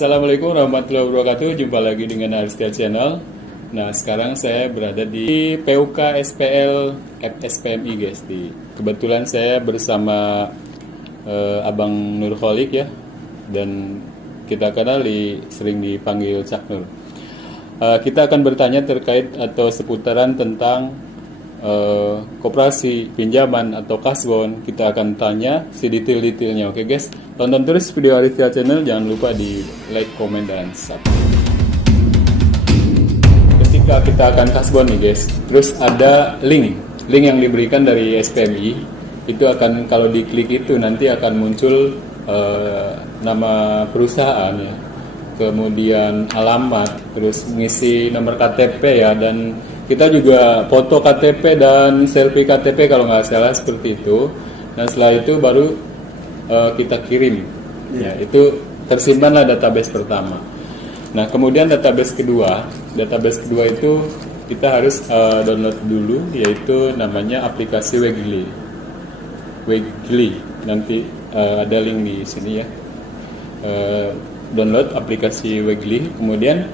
Assalamualaikum warahmatullahi wabarakatuh. Jumpa lagi dengan Aristia Channel. Nah, sekarang saya berada di PUK SPL FSPMI guys. Kebetulan saya bersama Abang Nurholik ya. Dan kita kenal sering dipanggil Cak Nur. Kita akan bertanya terkait atau seputaran tentang koperasi, pinjaman atau kasbon. Kita akan tanya detail-detailnya. Oke guys, tonton terus video Aristia Channel. Jangan lupa di like, komen, dan subscribe. Ketika kita akan kasbon nih guys, terus ada link yang diberikan dari SPMI. Itu akan, kalau diklik itu nanti akan muncul nama perusahaan ya, kemudian alamat, terus ngisi nomor KTP ya, dan kita juga foto KTP dan selfie KTP kalau nggak salah seperti itu. Nah setelah itu baru kita kirim. Ya, itu tersimpanlah database pertama. Nah kemudian database kedua itu kita harus download dulu, yaitu namanya aplikasi Weekly. Nanti ada link di sini ya. Download aplikasi Weekly, kemudian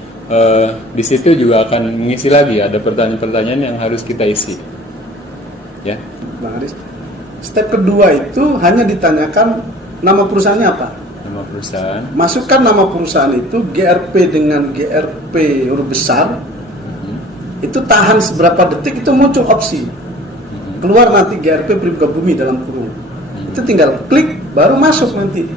di situ juga akan mengisi lagi, ada pertanyaan-pertanyaan yang harus kita isi. Ya. Bang Aris, step kedua itu hanya ditanyakan nama perusahaannya apa? Nama perusahaan. Masukkan nama perusahaan itu GRP dengan GRP huruf besar. Itu tahan seberapa detik, itu muncul opsi. Keluar nanti GRP Primuka Bumi dalam kurung. Itu tinggal klik baru masuk nanti.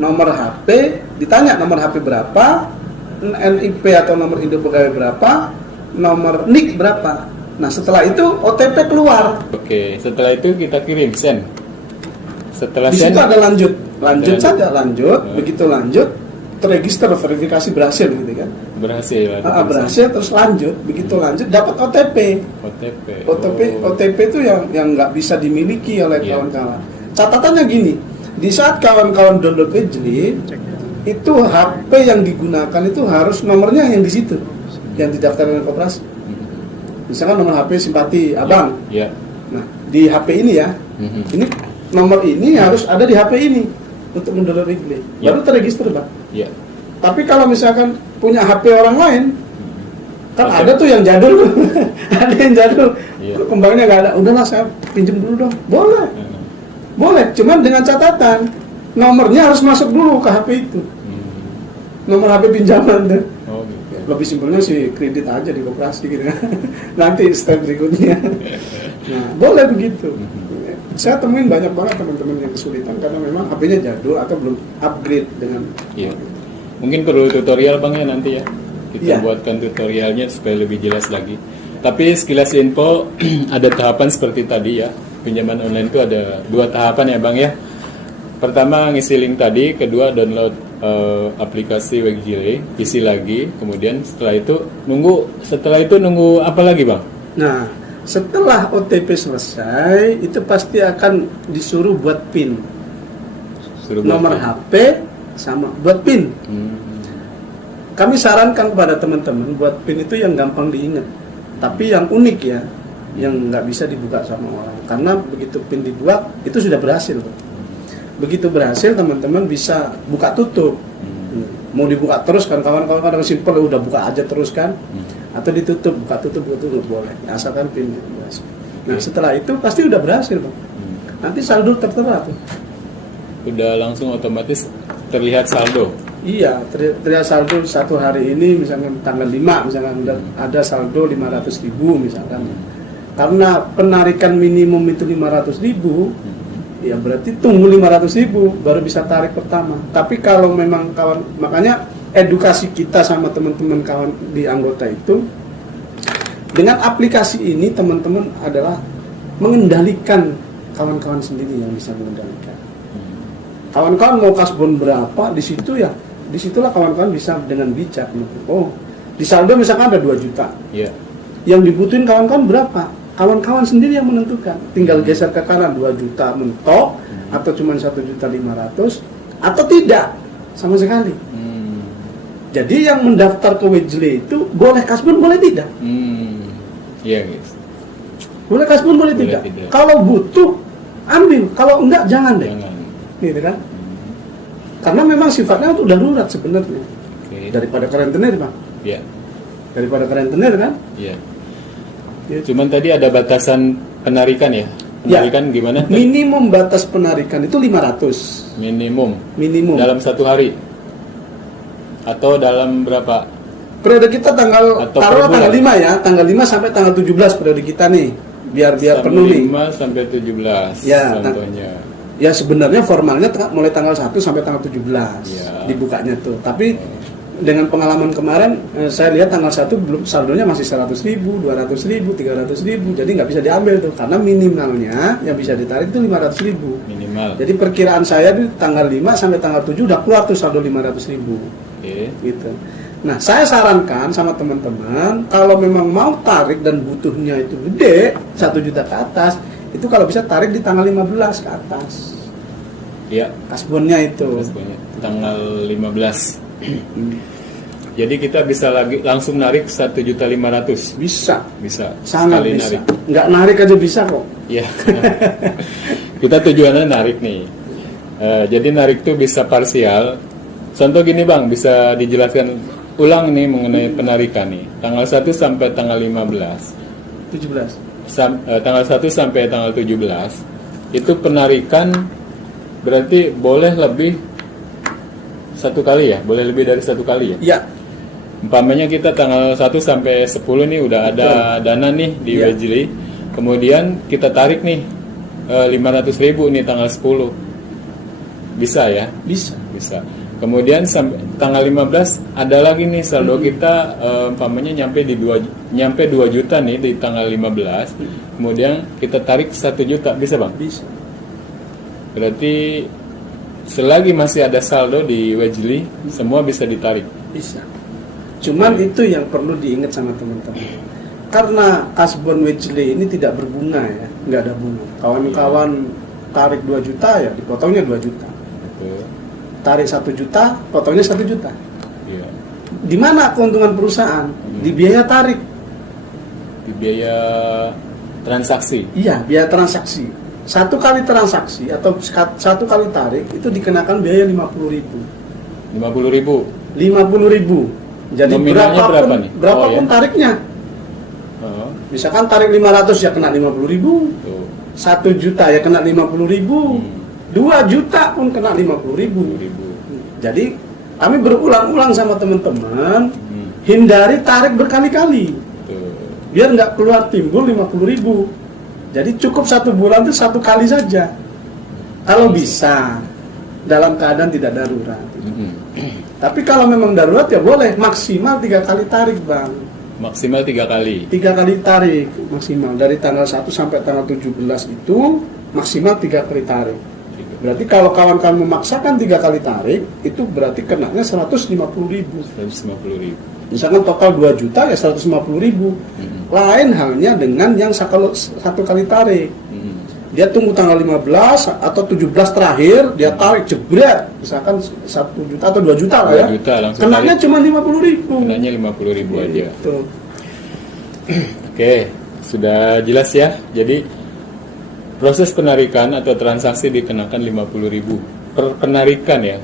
Nomor HP, ditanya nomor HP berapa, NIP atau nomor induk pegawai berapa, nomor NIK berapa. Nah setelah itu OTP keluar. Oke, setelah itu kita kirim send. Setelah di send, situ ada lanjut saja. Begitu lanjut, terregister verifikasi berhasil gitu kan. Berhasil terus lanjut. Begitu lanjut dapat OTP. OTP itu yang nggak bisa dimiliki oleh kawan-kawan. Catatannya gini, di saat kawan-kawan download Weekly, itu HP yang digunakan itu harus nomornya yang di situ, yang didaftarkan koperasi. Misalkan nomor HP simpati abang. Nah di HP ini ya, ini nomor ini harus ada di HP ini untuk mendownload Weekly. Baru terregister bang. Tapi kalau misalkan punya HP orang lain, kan ada tuh yang jadul, ada yang jadul, kembangnya nggak ada. Udahlah saya pinjam dulu dong. Boleh, cuman dengan catatan nomornya harus masuk dulu ke HP itu. Nomor HP pinjaman tuh. Lebih simpelnya sih kredit aja di koperasi gitu. Nanti step berikutnya. Nah, boleh begitu. Saya temuin banyak banget teman-teman yang kesulitan karena memang HP-nya jadul atau belum upgrade dengan. Mungkin perlu tutorial bang ya nanti ya. Kita buatkan tutorialnya supaya lebih jelas lagi. Tapi sekilas info ada tahapan seperti tadi ya. Pinjaman online itu ada 2 tahapan ya bang ya. Pertama ngisi link tadi, kedua download aplikasi Weekly, isi lagi, kemudian setelah itu nunggu apa lagi bang? Nah setelah OTP selesai itu pasti akan disuruh buat PIN, nomor HP sama buat PIN. Kami sarankan kepada teman-teman buat PIN itu yang gampang diingat, tapi yang unik ya, yang nggak bisa dibuka sama orang, karena begitu PIN dibuat itu sudah berhasil. Begitu berhasil teman-teman bisa buka tutup. Mau dibuka terus kan kawan-kawan kadang simpel udah buka aja terus kan, atau ditutup buka tutup boleh, asalkan PIN berhasil. Nah setelah itu pasti udah berhasil bang. Nanti saldo tertera tuh. Udah langsung otomatis terlihat saldo. Iya, terlihat saldo satu hari ini misalkan tanggal 5 misalkan udah ada saldo 500.000 misalkan. Karena penarikan minimum itu 500.000, ya berarti tunggu 500.000 baru bisa tarik pertama. Tapi kalau memang kawan, makanya edukasi kita sama teman-teman kawan di anggota itu, dengan aplikasi ini teman-teman adalah mengendalikan kawan-kawan sendiri yang bisa mengendalikan. Kawan-kawan mau kasbon berapa di situ ya, disitulah kawan-kawan bisa dengan bijak. Oh, di saldo misalkan ada 2 juta. Yang dibutuhin kawan-kawan berapa? Kawan-kawan sendiri yang menentukan. Tinggal geser ke kanan 2 juta mentok, atau cuma 1.500.000 atau tidak sama sekali. Jadi yang mendaftar ke Weekly itu boleh kasbon boleh tidak. Guys. Boleh kasbon boleh tidak. Kalau butuh ambil, kalau enggak jangan deh. Gitu kan. Karena memang sifatnya itu darurat sebenarnya. Oke. Daripada kerentenir, Bang. Ya. Daripada kerentenir kan? Iya. Ya. Cuman tadi ada batasan penarikan ya. Penarikan gimana? Minimum batas penarikan itu 500. Minimum. Minimum. Dalam 1 hari. Atau dalam berapa? Periode kita tanggal Atau taruhlah per tanggal bulan? 5 ya, tanggal 5 sampai tanggal 17 periode kita nih. Biar penuh nih. 5 sampai 17 Ya, contohnya. Ya sebenarnya formalnya mulai tanggal 1 sampai tanggal 17 Ya. dibukanya tuh. Tapi dengan pengalaman kemarin saya lihat tanggal 1 belum saldonya masih 100.000, 200.000, 300.000. Jadi nggak bisa diambil tuh karena minimalnya yang bisa ditarik itu 500.000. Minimal. Jadi perkiraan saya di tanggal 5 sampai tanggal 7 udah keluar tuh saldo 500.000. Oke. Gitu. Nah, saya sarankan sama teman-teman kalau memang mau tarik dan butuhnya itu gede, 1 juta ke atas, itu kalau bisa tarik di tanggal 15 ke atas. Iya. Kasbonnya itu. Kasbonnya tanggal 15. Jadi kita bisa langsung narik 1.500.000. Bisa. Bisa. Sangat Sekali bisa. narik. Nggak narik aja bisa kok. Iya. Kita tujuannya narik nih. Jadi narik tuh bisa parsial. Contoh gini Bang, bisa dijelaskan ulang nih mengenai penarikan nih. Tanggal 1 sampai tanggal 15. 17. Tanggal 1 sampai tanggal 17 itu penarikan berarti boleh lebih 1 kali ya? Boleh lebih dari 1 kali ya? Iya. Umpamanya kita tanggal 1 sampai 10 nih udah ada dana nih di Iya. Wejli. Kemudian kita tarik nih 500.000 nih tanggal 10. Bisa ya? Bisa. Bisa. Kemudian sampai tanggal 15 ada lagi nih saldo kita umpamanya nyampe 2 juta nih di tanggal 15. Kemudian kita tarik 1 juta, bisa Bang? Bisa. Berarti selagi masih ada saldo di Wejli, semua bisa ditarik. Bisa. Cuman itu yang perlu diingat sama teman-teman. Karena kasbon Wejli ini tidak berbunga ya, nggak ada bunga. Kawan-kawan tarik 2 juta ya dipotongnya 2 juta. Betul. Tarik 1 juta, potongnya 1 juta. Iya. Di mana keuntungan perusahaan? Di biaya tarik. Di biaya transaksi. Iya, biaya transaksi. 1 kali transaksi atau 1 kali tarik itu dikenakan biaya 50.000. 50.000. 50.000. Jadi Nominalnya berapa nih? berapapun Oh, ya. tariknya. Oh, Misalkan tarik 500 ya kena 50.000. tuh. 1 juta ya kena 50.000. 2 juta pun kena 50.000. 50.000. Jadi kami berulang-ulang sama teman-teman, hindari tarik berkali-kali. Tuh. Biar nggak keluar timbul 50.000. Jadi cukup 1 bulan itu 1 kali saja. Kalau bisa, dalam keadaan tidak darurat. Tapi kalau memang darurat ya boleh maksimal 3 kali tarik Bang. Maksimal 3 kali. 3 kali tarik maksimal dari tanggal 1 sampai tanggal 17 itu maksimal 3 kali tarik. Berarti kalau kawan-kawan memaksakan 3 kali tarik itu berarti kenanya 150.000. 150.000. Misalkan total 2 juta ya 150.000. Lain halnya dengan yang 1 kali tarik. Dia tunggu tanggal 15 atau 17 terakhir dia tarik jebret misalkan 1 juta atau 2 juta lah ya. 2 juta langsung Kenanya tarik. cuma 50.000. Kenanya 50.000 aja. Gitu. Oke, sudah jelas ya. Jadi proses penarikan atau transaksi dikenakan 50.000 per penarikan ya.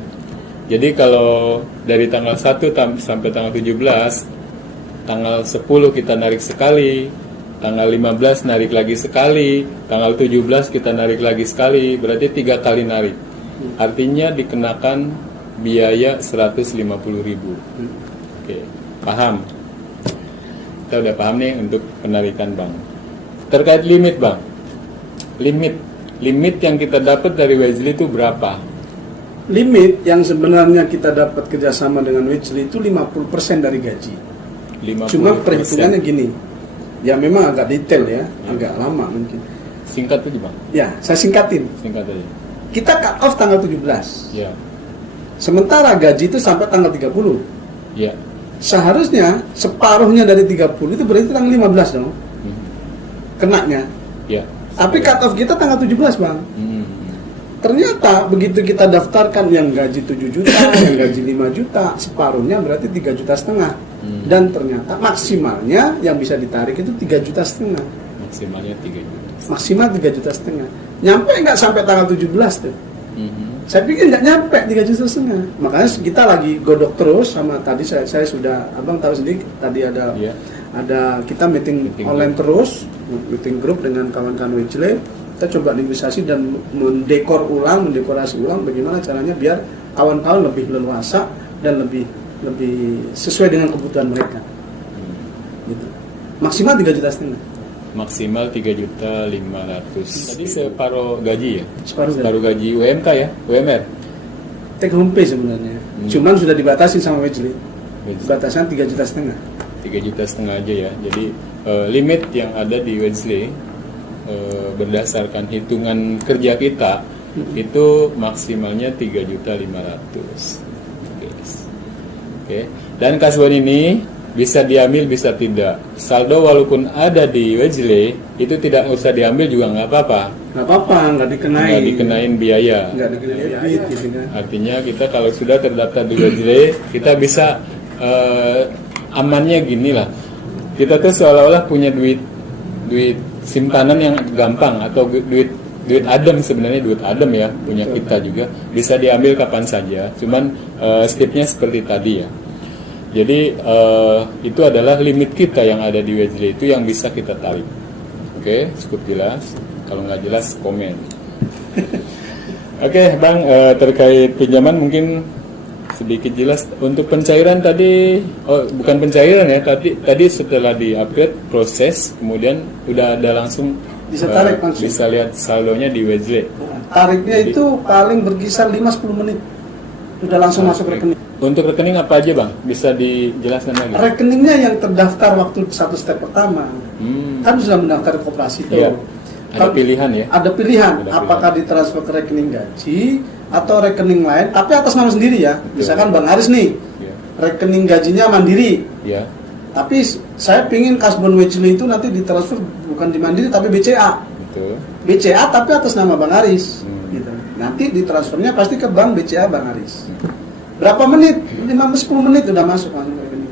Jadi kalau dari tanggal 1 sampai tanggal 17, tanggal 10 kita narik sekali, tanggal 15 narik lagi sekali, tanggal 17 kita narik lagi sekali, berarti 3 kali narik. Artinya dikenakan biaya 150.000. Oke, paham? Kita udah paham nih untuk penarikan Bang. Terkait limit Bang, limit yang kita dapat dari Wejli itu berapa? Limit yang sebenarnya kita dapat kerjasama dengan Wejli itu 50% dari gaji. 50%. Cuma perhitungannya gini, ya memang agak detail ya, agak lama mungkin. Singkat aja Bang, Ya, saya singkatin. singkat aja. Kita cut off tanggal 17. Ya, Sementara gaji itu sampai tanggal 30. ya. Seharusnya separuhnya dari 30 itu berarti tanggal 15 dong. Kenanya. Ya. Tapi cut off kita tanggal 17, Bang. Ternyata begitu kita daftarkan yang gaji 7 juta, yang gaji 5 juta, separuhnya berarti 3,5 juta. Dan ternyata maksimalnya yang bisa ditarik itu 3,5 juta. Maksimalnya 3 juta. Maksimal 3,5 juta. Nyampe nggak sampai tanggal 17 tuh? Saya pikir nggak nyampe 3,5 juta. Makanya kita lagi godok terus sama tadi saya sudah, abang tahu sendiri tadi ada kita meeting online terus, meeting grup dengan kawan-kawan Wejle. Kita coba negosiasi dan mendekorasi ulang bagaimana caranya biar kawan-kawan lebih leluasa dan lebih sesuai dengan kebutuhan mereka. Gitu. Maksimal 3,5 juta. Maksimal 3.500.000. Tadi separuh gaji ya? Separuh gaji UMK ya? UMR? Take home pay sebenarnya. Cuman sudah dibatasi sama Wejle. Batasan 3,5 juta. 3,5 juta aja ya. Jadi limit yang ada di Wejle berdasarkan hitungan kerja kita itu maksimalnya 3.500.000. Oke. Dan kasbon ini bisa diambil, bisa tidak. Saldo walaupun ada di Wejle itu tidak usah diambil juga nggak apa-apa. Nggak dikenain biaya. Nggak dikenain duit gitu kan. Artinya kita kalau sudah terdaftar di Wejle, kita bisa amannya gini lah. Kita tuh seolah-olah punya duit simpanan yang gampang atau duit adem, sebenarnya duit adem ya punya kita juga, bisa diambil kapan saja. Cuman stepnya seperti tadi ya. Jadi itu adalah limit kita yang ada di Wejle itu yang bisa kita tarik. Oke, cukup jelas. Kalau nggak jelas komen. Oke, Bang, terkait pinjaman mungkin sedikit jelas. Untuk pencairan tadi, bukan pencairan ya, tadi setelah di-upgrade proses, kemudian udah ada langsung bisa tarik langsung. Bisa lihat saldonya di Wejle. Tariknya itu paling berkisar 5-10 menit. Udah langsung masuk rekening. Untuk rekening apa aja, Bang? Bisa dijelaskan lagi? Rekeningnya yang terdaftar waktu satu step pertama. Kan sudah mendaftar koperasi itu. Iya. Ada pilihan ya? Ada pilihan. Apakah ditransfer ke rekening gaji atau rekening lain, tapi atas nama sendiri ya. Misalkan Bang Aris nih, rekening gajinya Mandiri. Iya. Tapi saya pingin kasbon Wejle itu nanti ditransfer bukan di Mandiri tapi BCA. Betul. BCA tapi atas nama Bang Aris. Gitu. Nanti ditransfernya pasti ke bank BCA Bang Aris. Berapa menit? 5-10 menit udah masuk langsung rekening.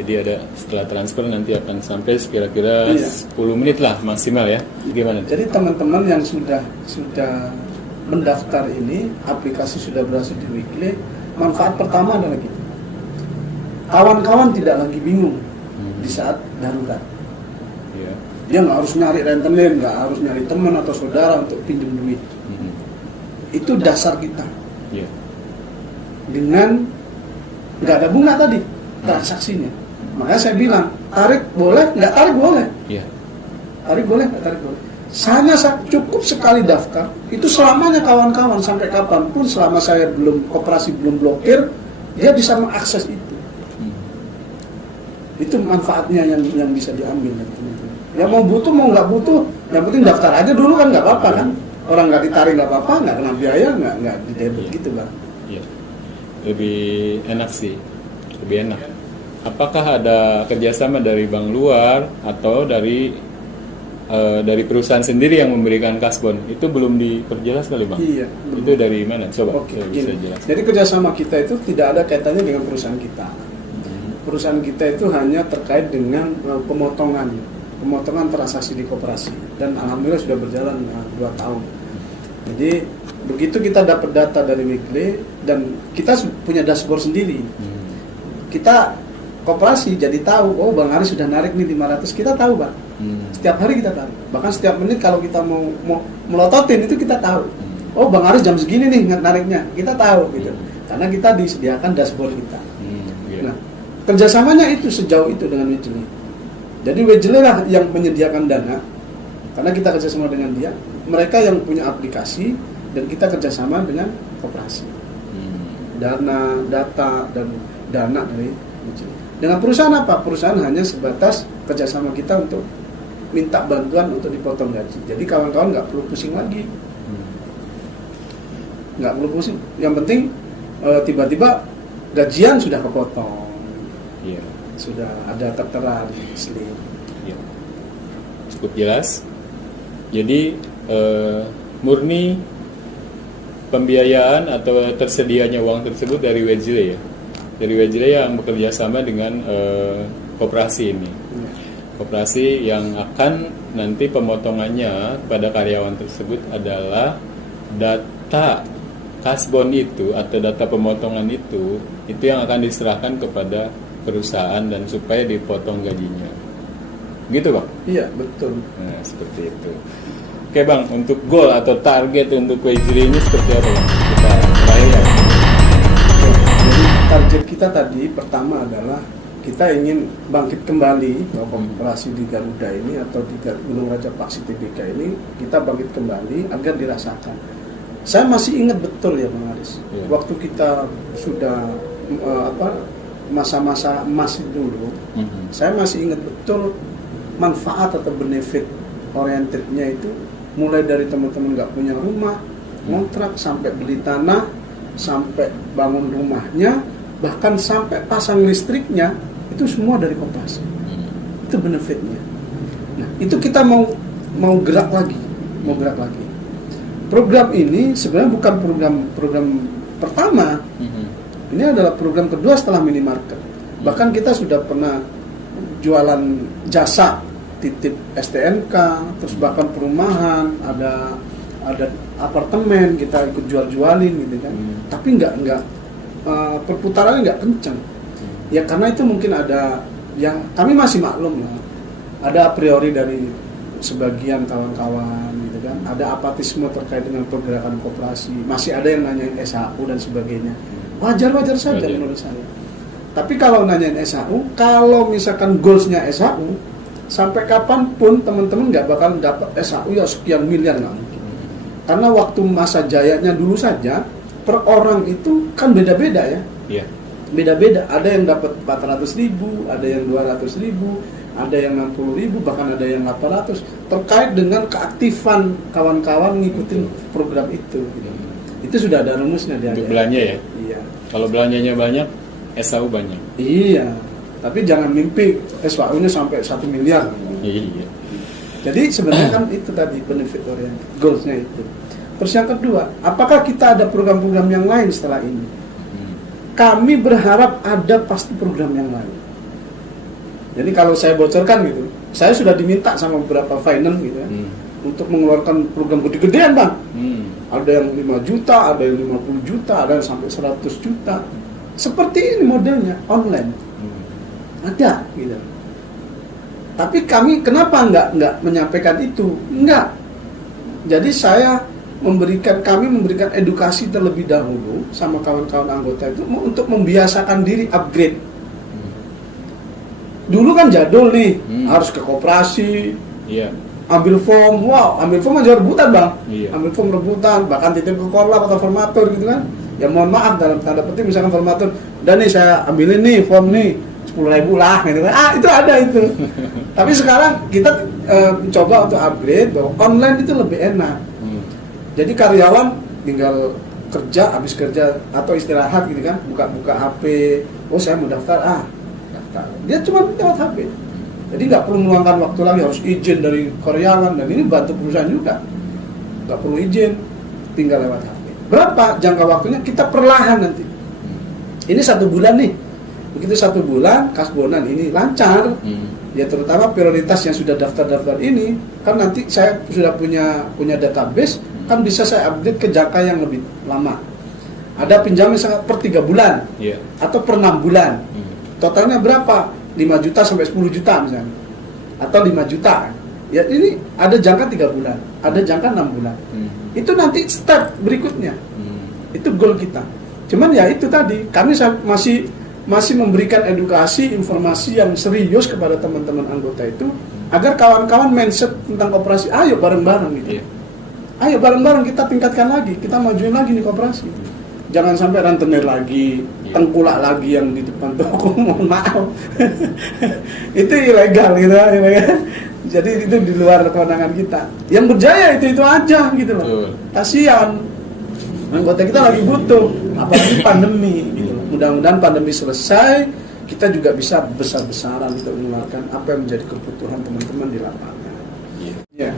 Jadi ada setelah transfer nanti akan sampai kira-kira 10 menit lah maksimal ya. Gimana? Jadi teman-teman yang sudah mendaftar ini, aplikasi sudah berhasil di Wejle, manfaat pertama adalah gitu. Kawan-kawan tidak lagi bingung di saat darurat. Dia nggak harus nyari rentenir, nggak harus nyari teman atau saudara untuk pinjam duit. Itu dasar kita. Dengan nggak ada bunga tadi transaksinya. Makanya saya bilang tarik boleh, nggak tarik boleh. Tarik boleh, nggak tarik boleh. Hanya cukup sekali daftar. Itu selamanya kawan-kawan sampai kapanpun selama saya koperasi belum blokir, dia bisa mengakses itu. Itu manfaatnya yang bisa diambil. Ya mau butuh mau nggak butuh, yang penting daftar aja dulu kan nggak apa-apa kan. Orang nggak ditarik nggak apa-apa, nggak kena biaya, nggak didebit gitu Bang. Lebih enak sih, lebih enak. Apakah ada kerjasama dari bank luar atau dari perusahaan sendiri yang memberikan kasbon? Itu belum diperjelas kali Bang? Iya. Itu dari mana? Coba bisa jelas. Jadi kerjasama kita itu tidak ada kaitannya dengan perusahaan kita. Perusahaan kita itu hanya terkait dengan pemotongan transaksi di koperasi, dan alhamdulillah sudah berjalan 2 tahun. Jadi begitu kita dapat data dari Wejle dan kita punya dashboard sendiri, kita koperasi jadi tahu, oh Bang Aris sudah narik nih 500, kita tahu Bang. Setiap hari kita tahu, bahkan setiap menit kalau kita mau melototin itu kita tahu. Oh Bang Aris jam segini nih nariknya, kita tahu gitu, karena kita disediakan dashboard kita. Nah, kerjasamanya itu sejauh itu dengan Wejle. Jadi Wejle lah yang menyediakan dana, karena kita kerjasama dengan dia. Mereka yang punya aplikasi dan kita kerjasama dengan koperasi. Dana, data, dan dana dari Wejle. Dengan perusahaan apa? Perusahaan hanya sebatas kerjasama kita untuk minta bantuan untuk dipotong gaji. Jadi kawan-kawan nggak perlu pusing lagi. Nggak perlu pusing. Yang penting tiba-tiba gajian sudah kepotong. Sudah ada tertera di slip. Cukup jelas. Jadi murni pembiayaan atau tersedianya uang tersebut dari Wejle ya, dari Wejle yang bekerja sama dengan koperasi ini. Koperasi yang akan nanti pemotongannya pada karyawan tersebut adalah data kasbon itu atau data pemotongan itu yang akan diserahkan kepada perusahaan dan supaya dipotong gajinya. Gitu Bang? Iya, betul. Nah, seperti itu. Oke Bang, untuk goal atau target untuk Wijri ini seperti apa Bang? Kita raih ya. Jadi target kita tadi pertama adalah kita ingin bangkit kembali bahwa operasi di Garuda ini atau di Gunung Raja Paksi Tbk ini, kita bangkit kembali agar dirasakan. Saya masih ingat betul ya Bang Aris, waktu kita sudah masa-masa emas dulu, saya masih ingat betul manfaat atau benefit orientednya itu, mulai dari teman-teman nggak punya rumah, ngontrak, sampai beli tanah, sampai bangun rumahnya, bahkan sampai pasang listriknya, itu semua dari Koperasi. Itu benefitnya. Nah, itu kita mau gerak lagi. Program ini sebenarnya bukan program pertama. Ini adalah program kedua setelah minimarket. Bahkan kita sudah pernah jualan jasa, titip STNK, terus bahkan perumahan, ada apartemen kita ikut jualin gitu kan. Tapi enggak perputarannya enggak kencang. Ya karena itu mungkin ada yang kami masih maklum lah. Ada a priori dari sebagian kawan-kawan gitu kan. Ada apatisme terkait dengan pergerakan koperasi. Masih ada yang nanyain SHU dan sebagainya. Wajar-wajar saja menurut saya. Tapi kalau nanyain SHU, kalau misalkan goalsnya SHU, sampai kapanpun teman-teman nggak bakal dapat SHU ya sekian miliar, nggak mungkin. Karena waktu masa jayanya dulu saja, per orang itu kan beda-beda ya. Iya. Beda-beda. Ada yang dapat 400.000, ada yang 200.000, ada yang 60.000, bahkan ada yang 800. Terkait dengan keaktifan kawan-kawan ngikutin program itu. Gitu. Itu sudah ada rumusnya di untuk belanja ya. Iya. Kalau belanjanya banyak, SHU banyak. Iya. Tapi jangan mimpi SHU-nya sampai 1 miliar. Iya. Jadi sebenarnya kan itu tadi benefit oriented, goals-nya itu. Terus yang kedua, apakah kita ada program-program yang lain setelah ini? Kami berharap ada pasti program yang lain. Jadi kalau saya bocorkan gitu, saya sudah diminta sama beberapa finance gitu ya, untuk mengeluarkan program gede-gedean Bang. Ada yang 5 juta, ada yang 50 juta, ada yang sampai 100 juta. Seperti ini modelnya, online. Ada gitu. Tapi kami kenapa nggak menyampaikan itu? Enggak. Jadi kami memberikan edukasi terlebih dahulu sama kawan-kawan anggota itu untuk membiasakan diri upgrade. Dulu kan jadul nih, harus ke koperasi, ambil form, ambil form aja rebutan Bang. Ambil form rebutan, bahkan titip ke korlap atau formatur gitu kan. Ya mohon maaf dalam tanda petik misalkan formatur, dan nih saya ambilin nih form nih 10.000 lah gitu kan. Itu ada itu. Tapi sekarang kita coba untuk upgrade bahwa online itu lebih enak. Jadi karyawan tinggal kerja, habis kerja atau istirahat gitu kan, buka HP, oh saya mau daftar, daftar. Dia cuma lewat HP. Jadi nggak perlu meluangkan waktu lagi, harus izin dari karyawan, dan ini bantu perusahaan juga. Nggak perlu izin, tinggal lewat HP. Berapa jangka waktunya? Kita perlahan nanti. Ini 1 bulan nih. Begitu 1 bulan, kasbonan ini lancar. Ya terutama prioritas yang sudah daftar-daftar ini, kan nanti saya sudah punya database, kan bisa saya update ke jangka yang lebih lama. Ada pinjam misalnya per 3 bulan, atau per 6 bulan. Totalnya berapa? 5 juta sampai 10 juta misalnya, atau 5 juta. Ya ini ada jangka 3 bulan, ada jangka 6 bulan. Itu nanti step berikutnya. Itu goal kita. Cuman ya itu tadi, kami masih memberikan edukasi, informasi yang serius kepada teman-teman anggota itu, agar kawan-kawan mindset tentang koperasi, ayo bareng-bareng gitu. Ayo bareng-bareng kita tingkatkan lagi, kita majuin lagi nih koperasi. Jangan sampai rentenir lagi, tengkulak lagi yang di depan toko, mohon maaf. Itu ilegal gitu, ilegal. Jadi itu di luar kewenangan kita. Yang berjaya itu aja gitu loh. Kasihan. Anggota kita lagi butuh, apalagi pandemi gitu. Mudah-mudahan pandemi selesai, kita juga bisa besar-besaran untuk mengeluarkan apa yang menjadi kebutuhan teman-teman di lapangan. Ya.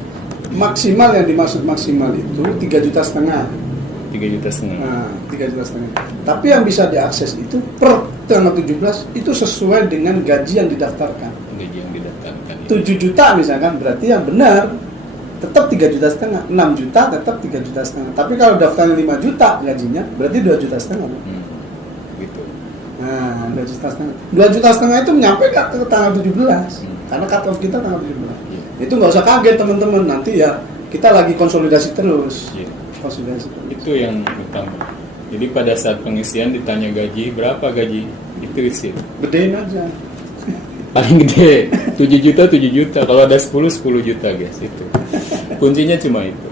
Maksimal yang dimaksud maksimal itu 3,5 juta. 3,5 juta. Nah, 3,5 juta. Tapi yang bisa diakses itu per tanggal 17 itu sesuai dengan gaji yang didaftarkan. Gaji yang didaftarkan. 7 juta misalkan, berarti yang benar tetap 3,5 juta, 6 juta tetap 3,5 juta. Tapi kalau daftarnya 5 juta gajinya, berarti 2,5 juta. Gitu. Nah, 2,5 juta. 2,5 juta itu nyampe ke tanggal 17. Karena cut off kita tanggal 17. Itu nggak usah kaget teman-teman, nanti ya kita lagi konsolidasi terus. Konsolidasi terus. Itu yang utama. Jadi pada saat pengisian ditanya gaji, berapa gaji? Itu isi. Gedein aja. Paling gede 7 juta, 7 juta. Kalau ada 10 juta guys, itu. Kuncinya cuma itu.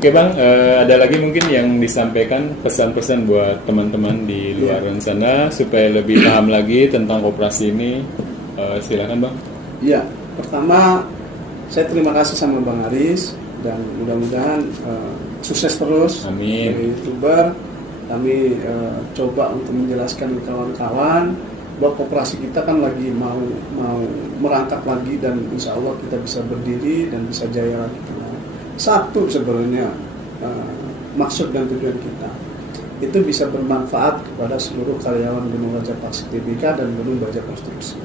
Oke Bang, ada lagi mungkin yang disampaikan pesan-pesan buat teman-teman di luar sana supaya lebih paham lagi tentang koperasi ini. Silakan Bang. Iya, pertama saya terima kasih sama Bang Aris dan mudah-mudahan sukses terus. Amin. Dari YouTuber kami coba untuk menjelaskan ke kawan-kawan bahwa koperasi kita kan lagi mau merangkak lagi dan insya Allah kita bisa berdiri dan bisa jaya lagi. Satu sebenarnya maksud dan tujuan kita itu bisa bermanfaat kepada seluruh karyawan Gunung Raja Paksi Tbk dan Gunung Baja Konstruksi.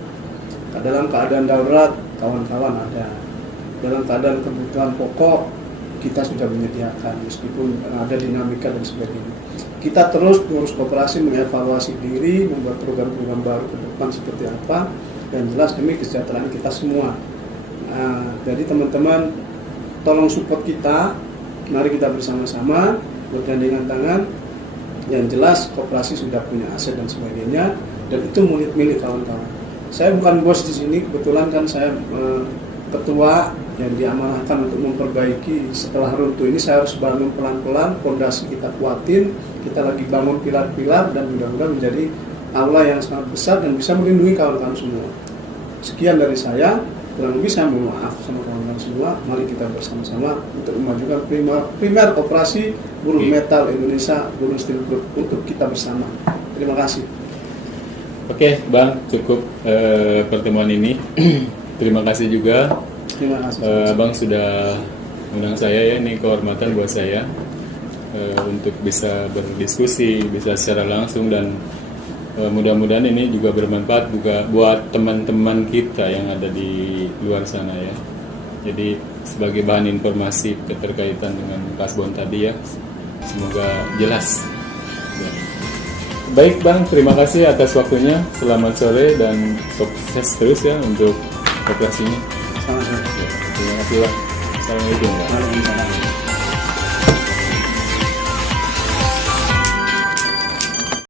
Dalam keadaan darurat kawan-kawan ada, dalam keadaan kebutuhan pokok kita sudah menyediakan meskipun ada dinamika dan sebagainya. Kita terus koperasi mengevaluasi diri, membuat program-program baru ke depan seperti apa, dan jelas demi kesejahteraan kita semua. Jadi teman-teman tolong support kita, mari kita bersama-sama bergandengan tangan. Yang jelas koperasi sudah punya aset dan sebagainya, dan itu milik kawan-kawan. Saya bukan bos di sini, kebetulan kan saya ketua yang diamanahkan untuk memperbaiki setelah runtuh ini. Saya harus bangun pelan-pelan, fondasi kita kuatin, kita lagi bangun pilar-pilar dan mudah-mudahan menjadi aula yang sangat besar dan bisa melindungi kawan-kawan semua. Sekian dari saya, kurang lebih saya mohon maaf sama kawan-kawan semua. Mari kita bersama-sama untuk memajukan primer koperasi buruh metal Indonesia, Buruh Steel Group untuk kita bersama. Terima kasih. Oke Bang, cukup pertemuan ini. Terima kasih juga. Terima kasih. Bang sudah undang saya ya, ini kehormatan buat saya untuk bisa berdiskusi, bisa secara langsung dan mudah-mudahan ini juga bermanfaat juga buat teman-teman kita yang ada di luar sana ya. Jadi sebagai bahan informasi keterkaitan dengan kasbon tadi ya, semoga jelas. Ya. Baik Bang, terima kasih atas waktunya. Selamat sore dan sukses terus ya untuk operasinya. Selamat sore. Ya, terima kasih Bang. Assalamualaikum. Waalaikumsalam.